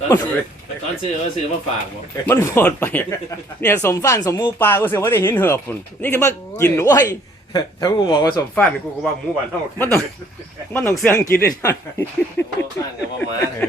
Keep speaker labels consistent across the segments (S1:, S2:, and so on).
S1: ตอนซื้อซื้อมาฝากบ่
S2: มันโหดไปเนี่ยสมฟ้านสมหมูปลากูเสือว่าได้หินเหือบพุ่นนี่จะมากินโอ้ย
S3: ถ้ากูบอกว่าสมฟ้านกูก็ว่าหมูบ้านเฮา
S2: มันต้องเสื่องกินได้ท่าน
S1: โอ้ข้างกับว่ามา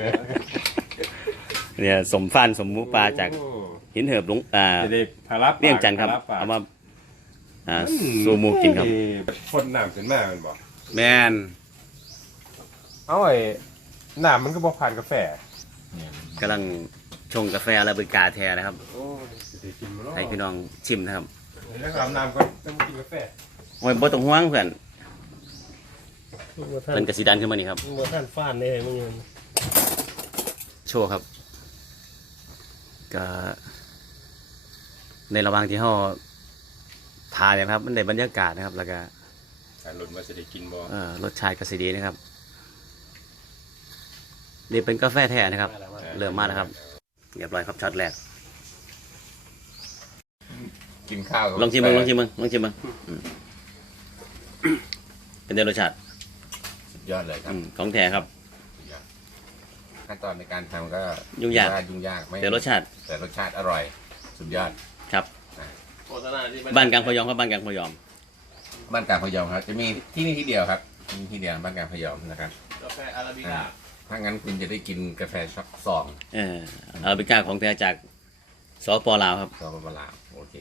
S2: เนี่ยสมฟ้านสมหมูปลาจากหินเหือบหลวง
S3: จะได้พารับ
S2: เลี่ยงจันทร์ครับเอามาสู่หมูกินครับ
S3: คนน้ำขึ้นมามันบอก
S2: แมน
S3: เอาไอ้น้ำมันก็บ่ผ่านกาแฟ
S2: กำลังชงกาแฟอาราบิกาแท้นะครับ
S3: โอ้ยจะได้กินมั้ง
S2: ให้พี่น้องชิมนะครับ
S3: แล้วอาบน้ำก่อนต้องกินกาแฟ
S2: โอ้ยบ่ต้องห่วงเพื่อนเพิ่นกระสีดันขึ้นมานี่ครับ
S1: บ่ท่านฟ้านเลยมึง
S2: โชว์ครับก็ในระหว่างที่เราทานเนี่ยครับมันได้บรรยากาศนะครับ แล้วก็
S3: การลุ้นว่าจะได้กินบ่
S2: รสชาติก็สีดีนะครับนี่เป็นกาแฟแท้นะครับเริ่มมาแล้วครับเรียบร้อยครับช็อตแรก
S3: กินข้าว
S2: ลองชิมมึงเป็นไงรสชาติ
S4: สุดยอดเลยครับ
S2: ของแท้ครับ
S4: ขั้นตอนในการทำก็
S2: ยุ่งยาก
S4: ยุ่งยากไม่
S2: แต่รสชาติ
S4: แต่รสชาติอร่อย สุดยอด
S2: ครับ
S1: โฆษณาที่
S2: บ้านกลางพะยอมครับบ้านกลางพะยอม
S4: บ้านกลางพะยอมครับ จะมีที่นี่ที่เดียวครับมีที่เดียวบ้านกลางพะยอมนะครับ
S1: กาแฟอาราบิก้า
S4: ถ้างั้นคุณจะได้กินกาแฟช็อกซอง
S2: อาราบิก้าของแท้จากสปลาวครับ
S4: ซองบะลาวโอเค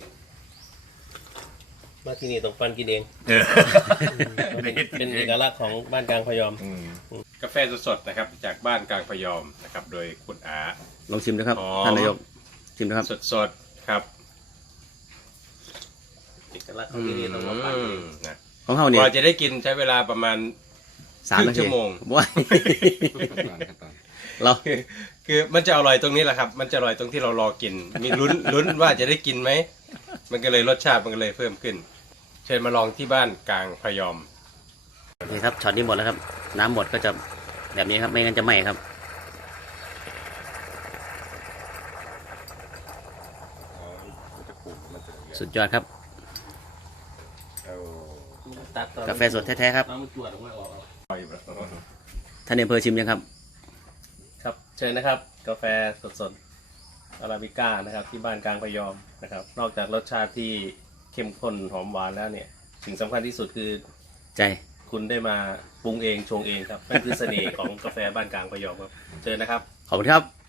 S1: มาที่นี่ต้องปันกินเองเป็นเอกลักษณ์ของบ้านกลางพะยอม
S3: กาแฟสดๆนะครับจากบ้านกลางพะยอมนะครับโดยคุณอา
S2: ลองชิมดูครับ
S3: อ๋อ
S2: ท่านนายกชิมดูครับ
S3: สดๆครับ
S1: เอกลักษณ์ของที่นี่ต้องมาปันเอง
S3: นะ
S2: ของเขา
S3: ก
S2: เนี่ย
S3: ว่าจะได้กินใช้เวลาประมาณ
S2: 3 นา
S3: ครึ่งชั่
S2: ที
S3: วโมง
S2: ว้าย
S4: ขั้นตอน
S2: เรา
S3: คือมันจะอร่อยตรงนี้แหละครับ มันจะอร่อยตรงที่เรารอกิน มีลุ้นว่าจะได้กินไหม มันก็เลยรสชาติมันก็เลยเพิ่มขึ้น เชิญมาลองที่บ้านกลางพะยอม
S2: นี่ครับช็อตนี้หมดแล้วครับ น้ำหมดก็จะแบบนี้ครับไม่งั้นจะไหม้ครับ สุดยอดครับ กาแฟสดแท้ๆครับ
S1: น้ำมันจวดออกมาออก
S2: ท่านในอำเภอชิมยังครับ
S1: ครับเชิญนะครับกาแฟสดๆอาราบิก้านะครับที่บ้านกลางพะยอมนะครับนอกจากรสชาติที่เข้มข้นหอมหวานแล้วเนี่ยสิ่งสำคัญที่สุดคือ
S2: ใจ
S1: คุณได้มาปรุงเองชงเองครับนั่นคือเสน่ห์ของกาแฟบ้านกลางพะยอมครับเชิญนะครับ
S2: ขอบคุณครับ